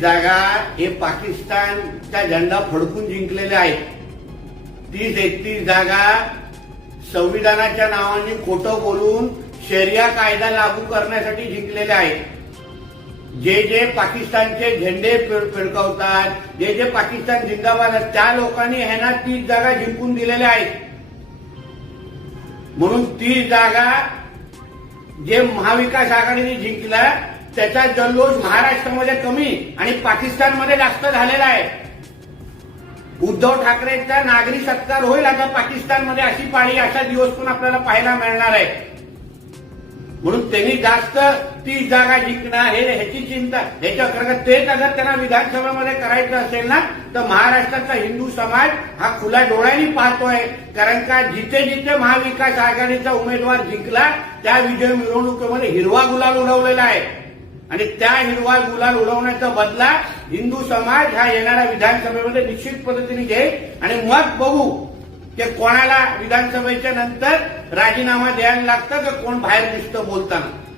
जागा हे पाकिस्तानचा झेंडा फडकून जिंकलेले आहेत तीस एकतीस जागा संविधानाच्या नावाने खोटं बोलून शरिया कायदा लागू करण्यासाठी जिंकलेले आहेत जे जे पाकिस्तानचे झेंडे फिरकावतात जे जे पाकिस्तान जिंदाबाद त्या लोकांनी ह्यांना तीस जागा जिंकून दिलेल्या आहेत म्हणून तीस जागा जे महाविकास आघाडीने जिंकल्या त्याचा जल्लोष महाराष्ट्रामध्ये कमी आणि पाकिस्तानमध्ये जास्त झालेला आहे उद्धव ठाकरेचा नागरी सत्कार होईल आता पाकिस्तानमध्ये अशी पाळी अशा दिवस पण आपल्याला पाहायला मिळणार आहे म्हणून त्यांनी जास्त तीस जागा जिंकणार हे ह्याची चिंता ह्याच्या अंतर्गत तेच अगर त्यांना विधानसभेमध्ये करायचं असेल ना तर महाराष्ट्राचा हिंदू समाज हा खुला डोळ्यांनी पाहतोय कारण का जिथे जिथे महाविकास आघाडीचा उमेदवार जिंकला त्या विजय मिरवणुकीमध्ये हिरवा गुलाल उडवलेला आहे आणि त्या हिरवा गुलाल उडवण्याचा बदला हिंदू समाज हा येणाऱ्या विधानसभेमध्ये निश्चित पद्धतीने घेईल आणि मग बघू की कोणाला विधानसभेच्या नंतर राजीनामा द्यायला लागतं का कोण बाहेर दिसतं बोलताना